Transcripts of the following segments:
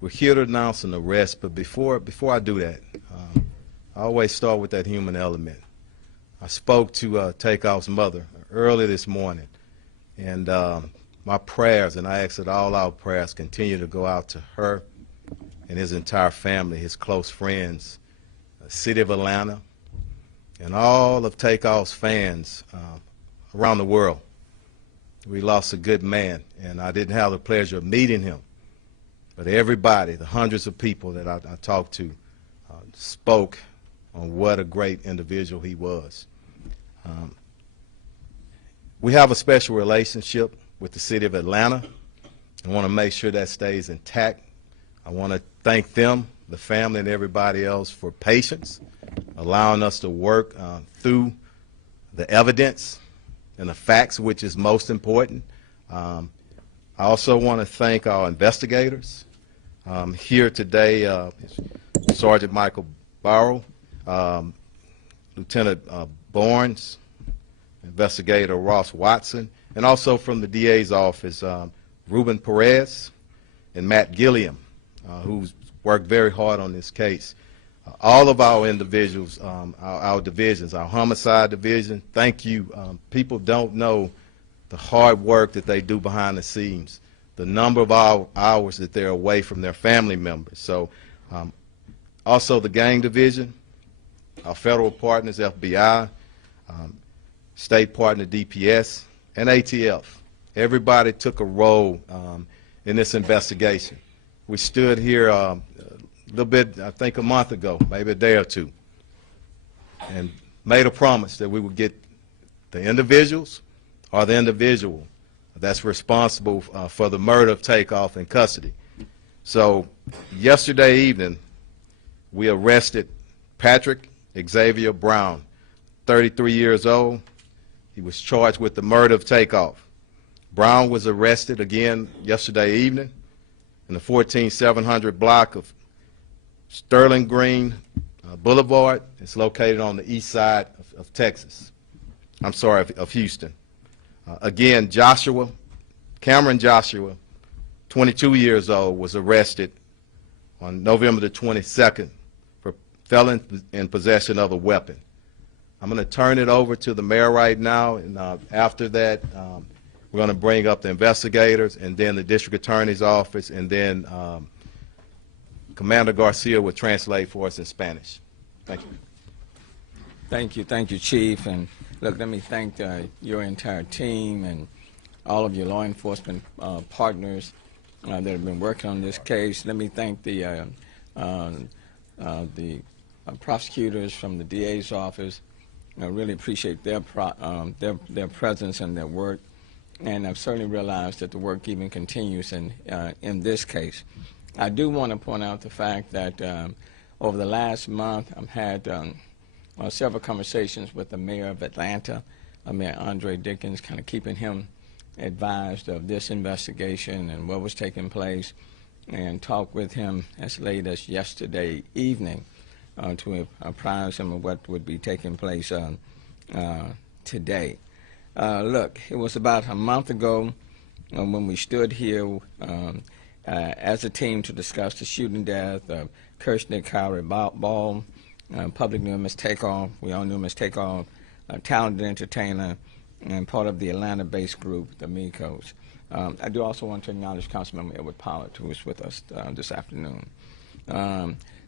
we're here to announce an arrest, but before I do that, I always start with that human element. I spoke to Takeoff's mother early this morning, and my prayers, and I ask that all our prayers continue to go out to her and his entire family, his close friends, the city of Atlanta, and all of Takeoff's fans around the world. We lost a good man, and I didn't have the pleasure of meeting him, but everybody, the hundreds of people that I talked to, spoke on what a great individual he was. We have a special relationship with the city of Atlanta. I want to make sure that stays intact. I want to thank them, the family, and everybody else for patience, allowing us to work through the evidence and the facts, which is most important. I also want to thank our investigators. Here today, Sergeant Michael Barrow, Lieutenant Barnes, Investigator Ross Watson, and also from the DA's office, Ruben Perez and Matt Gilliam, who's worked very hard on this case. All of our individuals, our divisions, our homicide division, thank you. People don't know the hard work that they do behind the scenes, the number of hours that they're away from their family members. So also the gang division, our federal partners, FBI, state partner DPS, and ATF. Everybody took a role in this investigation. We stood here a little bit, I think a month ago, maybe a day or two, and made a promise that we would get the individuals or the individual that's responsible for the murder of Takeoff in custody. So yesterday evening, we arrested Patrick Xavier Brown, 33 years old. He was charged with the murder of Takeoff. Brown was arrested again yesterday evening in the 14700 block of Sterling Green Boulevard. It's located on the east side of Texas. I'm sorry, of Houston. Again, Cameron Joshua, 22 years old, was arrested on November the 22nd for felon in possession of a weapon. I'm going to turn it over to the mayor right now, and after that, we're going to bring up the investigators and then the district attorney's office, and then Commander Garcia will translate for us in Spanish. Thank you. Thank you, Chief. And look, let me thank your entire team and all of your law enforcement partners that have been working on this case. Let me thank the prosecutors from the DA's office. I really appreciate their presence and their work, and I've certainly realized that the work even continues in this case. I do want to point out the fact that over the last month, I've had several conversations with the mayor of Atlanta, Mayor Andre Dickens, kind of keeping him advised of this investigation and what was taking place, and talked with him as late as yesterday evening to apprise him of what would be taking place today. Look, it was about a month ago when we stood here as a team to discuss the shooting death of Kirshnick Kyrie Ball. Public knew him as Takeoff. We all knew him as Takeoff, a talented entertainer and part of the Atlanta-based group, the Migos. I do also want to acknowledge Councilmember Edward Pollard, who is with us this afternoon.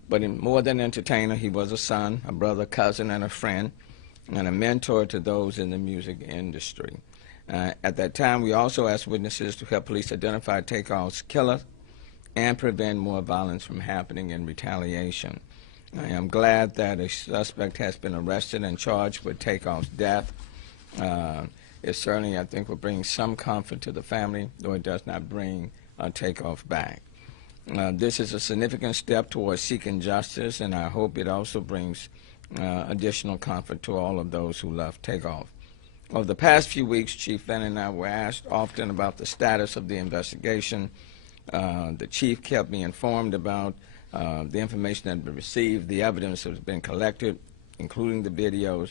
But more than an entertainer, he was a son, a brother, cousin, and a friend, and a mentor to those in the music industry. At that time, we also asked witnesses to help police identify Takeoff's killer and prevent more violence from happening in retaliation. I am glad that a suspect has been arrested and charged with Takeoff's death. It certainly, I think, will bring some comfort to the family, though it does not bring Takeoff back. This is a significant step towards seeking justice, and I hope it also brings additional comfort to all of those who love Takeoff. Over the past few weeks, Chief Flynn and I were asked often about the status of the investigation. The chief kept me informed about the information that had been received, the evidence that has been collected, including the video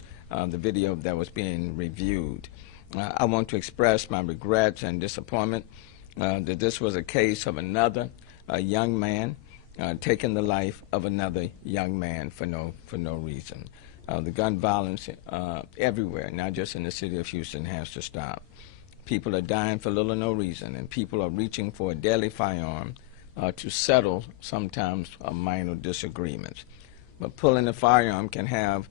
that was being reviewed. I want to express my regrets and disappointment that this was a case of another a young man taking the life of another young man for no reason. The gun violence everywhere, not just in the city of Houston, has to stop. People are dying for little or no reason, and people are reaching for a deadly firearm to settle sometimes minor disagreements. But pulling a firearm can have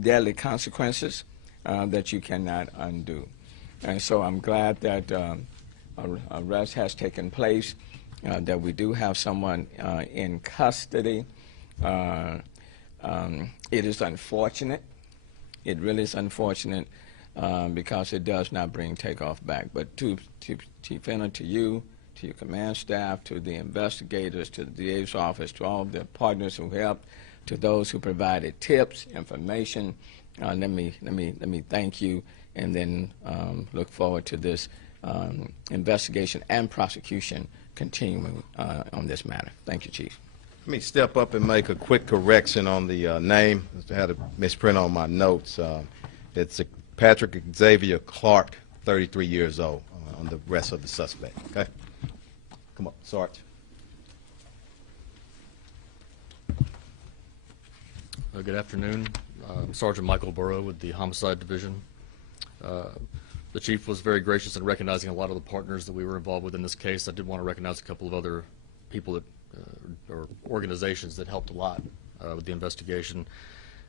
deadly consequences that you cannot undo. And so I'm glad that arrest has taken place, that we do have someone in custody. It is unfortunate. It really is unfortunate because it does not bring Takeoff back. But to Chief Fenner, to you, to your command staff, to the investigators, to the DA's office, to all the partners who helped, to those who provided tips, information, let me thank you, and then look forward to this investigation and prosecution continuing on this matter. Thank you, Chief. Let me step up and make a quick correction on the name. I had a misprint on my notes. It's Patrick Xavier Clark, 33 years old, on the rest of the suspect. Okay? Come on, Sarge. Good afternoon. I'm Sergeant Michael Burrow with the Homicide Division. The Chief was very gracious in recognizing a lot of the partners that we were involved with in this case. I did want to recognize a couple of other people that, or organizations that helped a lot with the investigation.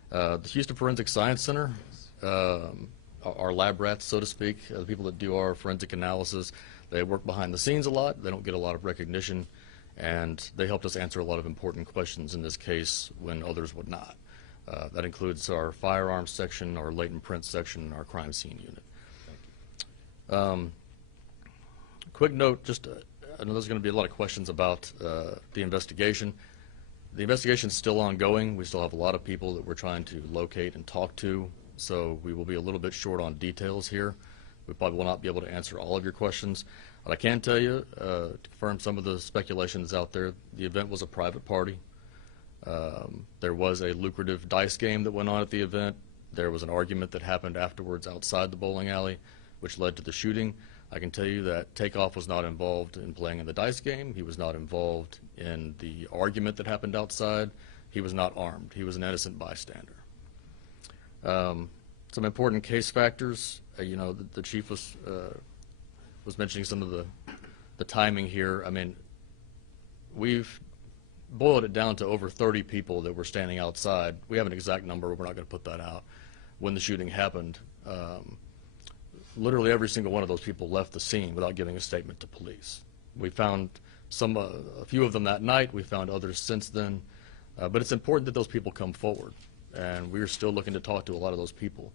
The Houston Forensic Science Center, our lab rats, so to speak, the people that do our forensic analysis, they work behind the scenes a lot. They don't get a lot of recognition, and they helped us answer a lot of important questions in this case when others would not. That includes our firearms section, our latent print section, and our crime scene unit. Quick note, just I know there's going to be a lot of questions about the investigation. The investigation is still ongoing. We still have a lot of people that we're trying to locate and talk to, so we will be a little bit short on details here. We probably will not be able to answer all of your questions. But I can tell you, to confirm some of the speculations out there, the event was a private party. There was a lucrative dice game that went on at the event. There was an argument that happened afterwards outside the bowling alley, which led to the shooting. I can tell you that Takeoff was not involved in playing in the dice game. He was not involved in the argument that happened outside. He was not armed. He was an innocent bystander. Some important case factors. The Chief was mentioning some of the timing here. I mean, we've boiled it down to over 30 people that were standing outside. We have an exact number, but we're not going to put that out. When the shooting happened, literally every single one of those people left the scene without giving a statement to police. We found a few of them that night. We found others since then. But it's important that those people come forward. And we're still looking to talk to a lot of those people.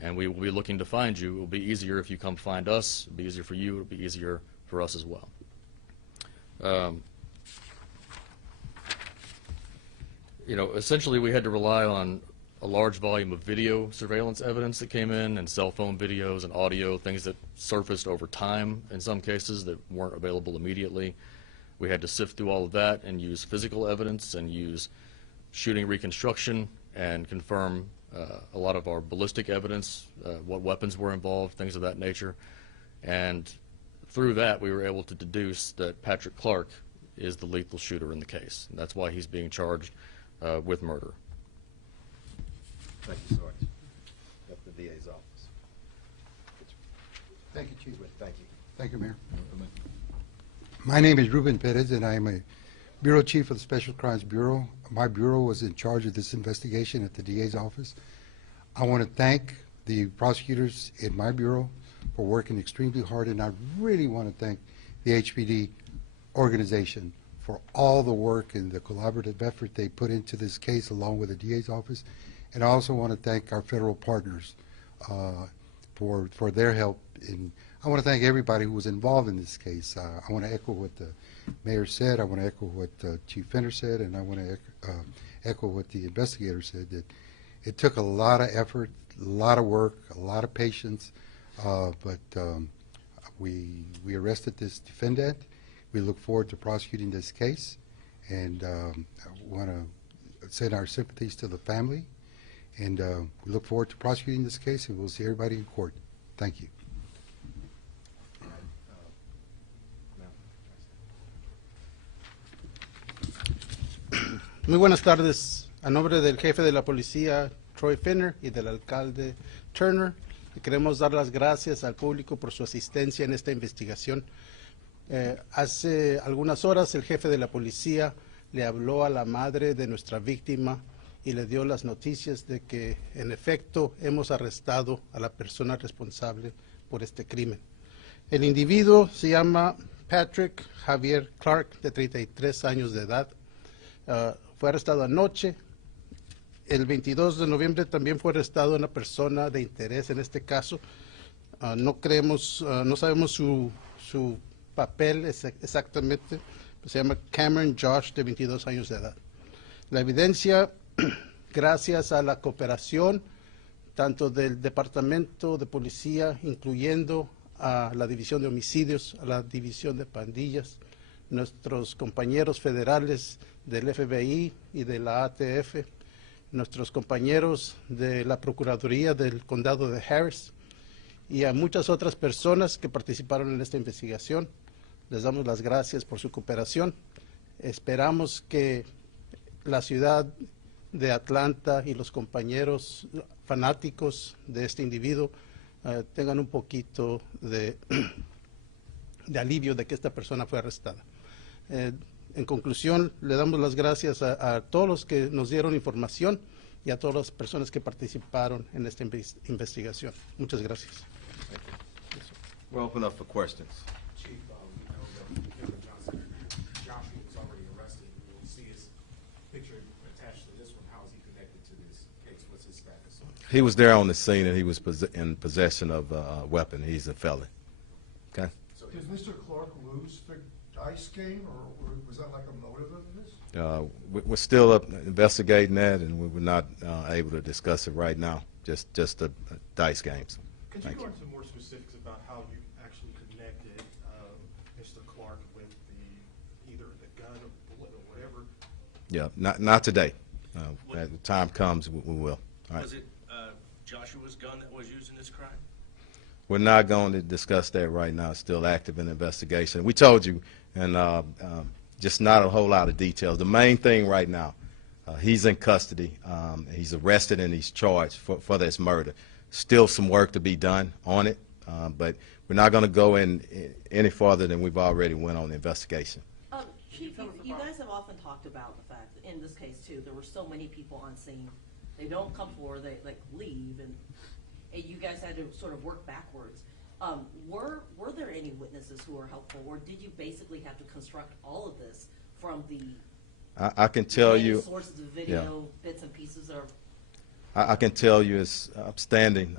And we will be looking to find you. It will be easier if you come find us. It will be easier for you. It will be easier for us as well. Essentially we had to rely on a large volume of video surveillance evidence that came in, and cell phone videos and audio, things that surfaced over time in some cases that weren't available immediately. We had to sift through all of that and use physical evidence and use shooting reconstruction and confirm a lot of our ballistic evidence, what weapons were involved, things of that nature. And through that, we were able to deduce that Patrick Clark is the lethal shooter in the case. And that's why he's being charged with murder. Thank you, Sarge. Up to the DA's office. Thank you, Chief. Thank you. Thank you, Mayor. My name is Ruben Perez, and I am a Bureau Chief of the Special Crimes Bureau. My bureau was in charge of this investigation at the DA's office. I want to thank the prosecutors in my bureau for working extremely hard, and I really want to thank the HPD organization for all the work and the collaborative effort they put into this case along with the DA's office. And I also want to thank our federal partners for their help. I want to thank everybody who was involved in this case. I want to echo what the mayor said. I want to echo what Chief Fenner said, and I want to echo what the investigator said, that it took a lot of effort, a lot of work, a lot of patience, but we arrested this defendant. We look forward to prosecuting this case, and I want to send our sympathies to the family. And we look forward to prosecuting this case, and we'll see everybody in court. Thank you. Muy buenas tardes. A nombre del jefe de la policía, Troy Finner, y del alcalde Turner, le queremos dar las gracias al público por su asistencia en esta investigación. Hace algunas horas el jefe de la policía le habló a la madre de nuestra víctima y le dio las noticias de que, en efecto, hemos arrestado a la persona responsable por este crimen. El individuo se llama Patrick Xavier Clark, de 33 años de edad. Fue arrestado anoche. El 22 de noviembre también fue arrestado una persona de interés en este caso. No sabemos su papel exactamente. Se llama Cameron Josh, de 22 años de edad. La evidencia, gracias a la cooperación tanto del Departamento de Policía, incluyendo a la División de Homicidios, a la División de Pandillas, nuestros compañeros federales del FBI y de la ATF, nuestros compañeros de la Procuraduría del Condado de Harris y a muchas otras personas que participaron en esta investigación. Les damos las gracias por su cooperación. Esperamos que la ciudad de Atlanta y los compañeros fanáticos de este individuo tengan un poquito de alivio de que esta persona fue arrestada. En conclusión, le damos las gracias a todos los que nos dieron información y a todas las personas que participaron en esta investigación. Muchas gracias. We'll open up for questions. Chief, we know that Kevin Johnson, Joshua was already arrested. We see his picture attached to this one. How is he connected to this case? What's his status? He was there on the scene, and he was in possession of a weapon. He's a felon. Okay? So Did Mr. Clark lose the dice game, or was that like a motive of this? We're still investigating that, and we're not able to discuss it right now. Just the dice games. Could you Thank go you. into more specifics about how you actually connected Mr. Clark with either the gun or bullet or whatever? Yeah, not today. As the time comes, we will. All right. Was it Joshua's gun that was used in this crime? We're not going to discuss that right now. It's still active in investigation. We told you, and just not a whole lot of details. The main thing right now, he's in custody. He's arrested and he's charged for this murder. Still some work to be done on it, but we're not going to go in any farther than we've already went on the investigation. Chief, you guys have often talked about the fact that in this case too, there were so many people on scene. They don't come forward, they like leave, and you guys had to sort of work backwards. Were there any witnesses who were helpful, or did you basically have to construct all of this from the I can tell many you, sources of video, bits and pieces that are I can tell you it's upstanding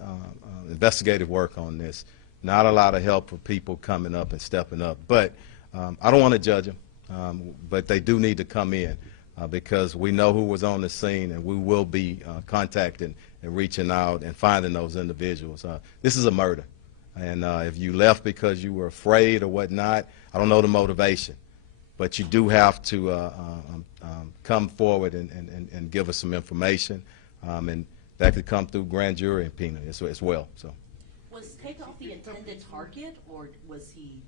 investigative work on this. Not a lot of help for people coming up and stepping up, but I don't want to judge them, but they do need to come in because we know who was on the scene, and we will be contacting and reaching out and finding those individuals. This is a murder, and if you left because you were afraid or whatnot, I don't know the motivation, but you do have to come forward and give us some information. And that could come through grand jury subpoena as well. So, was Takeoff the intended target, or was he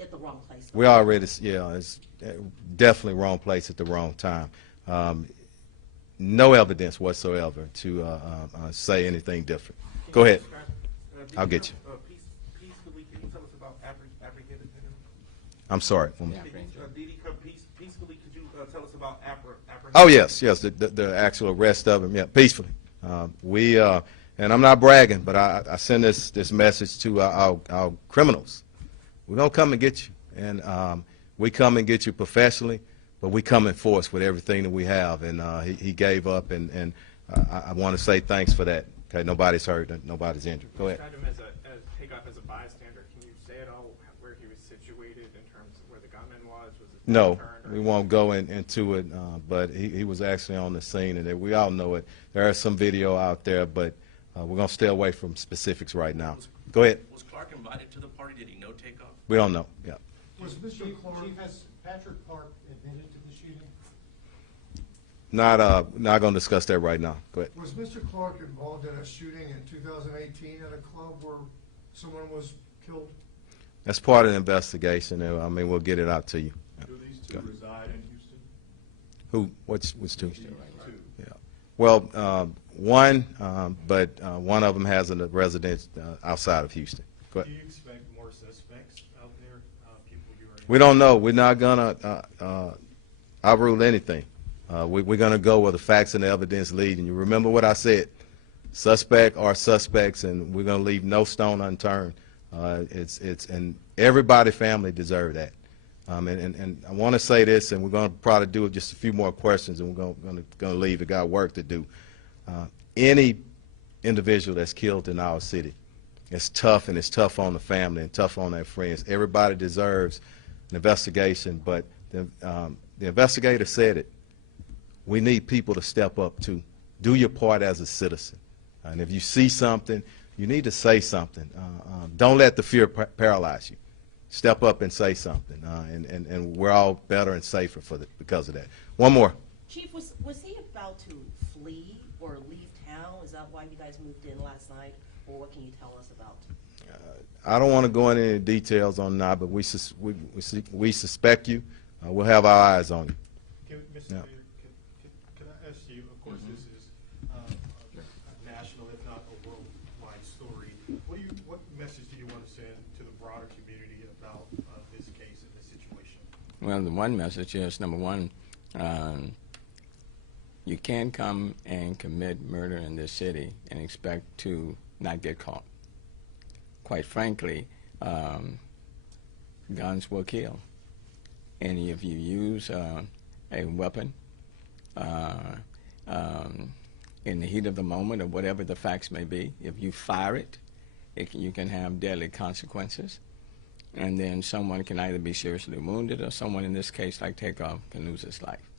at the wrong place? we already, yeah, it's definitely wrong place at the wrong time. No evidence whatsoever to say anything different. Go ahead. I'll get you. Peacefully, can you tell us about apprehended him? I'm sorry. Did he come peacefully? Could you tell us about apprehended? Oh yes, the actual arrest of him, yeah, peacefully. And I'm not bragging, but I send this message to our criminals. We're gonna come and get you, and we come and get you professionally, but we come in force with everything that we have. And he gave up, and I want to say thanks for that. Okay, nobody's hurt, nobody's injured. Go ahead. Described him as Takeoff as a bystander. Can you say at all where he was situated in terms of where the gunman was? Was it No, turned, or we won't go into it, but he was actually on the scene, and we all know it. There is some video out there, but we're going to stay away from specifics right now. Go ahead. Was Clark invited to the party? Did he know Takeoff? We don't know. Yeah. Was Mr. Clark, has Patrick Clark admitted to the shooting? Not going to discuss that right now. Go ahead. was Mr. Clark involved in a shooting in 2018 at a club where someone was killed? That's part of the investigation. I mean, we'll get it out to you. Do these Go. two reside in Houston? Which two? Yeah. Well, one, but one of them has a residence outside of Houston. Go ahead. Do you expect more suspects out there, people you are? We don't know. We're not gonna outrule anything. We're gonna go where the facts and the evidence lead. And you remember what I said: suspect are suspects, and we're gonna leave no stone unturned. And everybody family deserve that. And I want to say this, and we're going to probably do just a few more questions, and we're going to leave. The guy work to do. Any individual that's killed in our city, it's tough, and it's tough on the family and tough on their friends. Everybody deserves an investigation, but the investigator said it. We need people to step up too. Do your part as a citizen. And if you see something, you need to say something. Don't let the fear paralyze you. Step up and say something, and we're all better and safer because of that. One more. Chief, was he about to flee or leave town? Is that why you guys moved in last night, or what can you tell us about? I don't want to go into any details on that, but we suspect you. We'll have our eyes on you. Mr. Mayor, can I ask you, of course this is a national, if not a worldwide story. What message do you want to send to the broader community about this case and this situation? Well, the one message is, number one, you can't come and commit murder in this city and expect to not get caught. Quite frankly, guns will kill. And if you use a weapon in the heat of the moment, or whatever the facts may be, if you fire it, you can have deadly consequences. And then someone can either be seriously wounded, or someone, in this case, like Takeoff, can lose his life.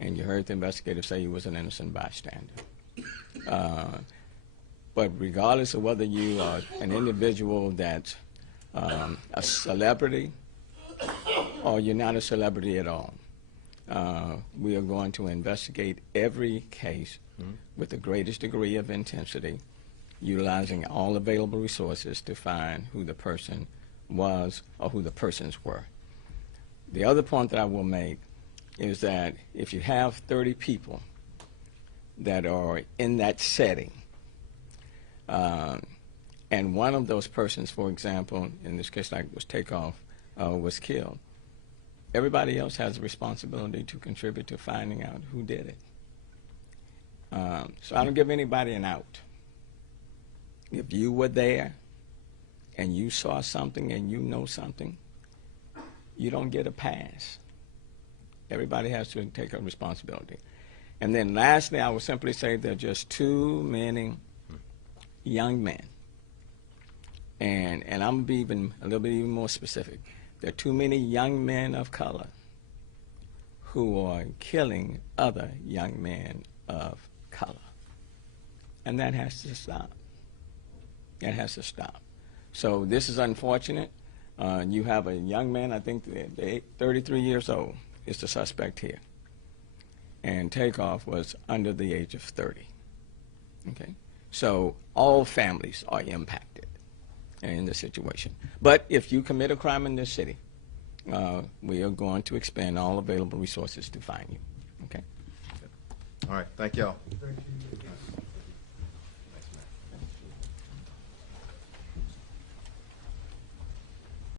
And you heard the investigator say he was an innocent bystander. But regardless of whether you are an individual that's a celebrity or you're not a celebrity at all, we are going to investigate every case with the greatest degree of intensity, utilizing all available resources to find who the person was or who the persons were. The other point that I will make is that if you have 30 people that are in that setting, and one of those persons, for example, in this case like was Takeoff, was killed, everybody else has a responsibility to contribute to finding out who did it. So I don't give anybody an out. If you were there and you saw something and you know something, you don't get a pass. Everybody has to take a responsibility. And then lastly, I will simply say there are just too many young men. And I'm going to be even a little bit even more specific. There are too many young men of color who are killing other young men of color. And that has to stop. That has to stop. So this is unfortunate. You have a young man, I think 33 years old, is the suspect here. And Takeoff was under the age of 30. Okay? So all families are impacted in this situation. But if you commit a crime in this city, we are going to expend all available resources to find you. Okay? All right. Thank y'all. Thank you.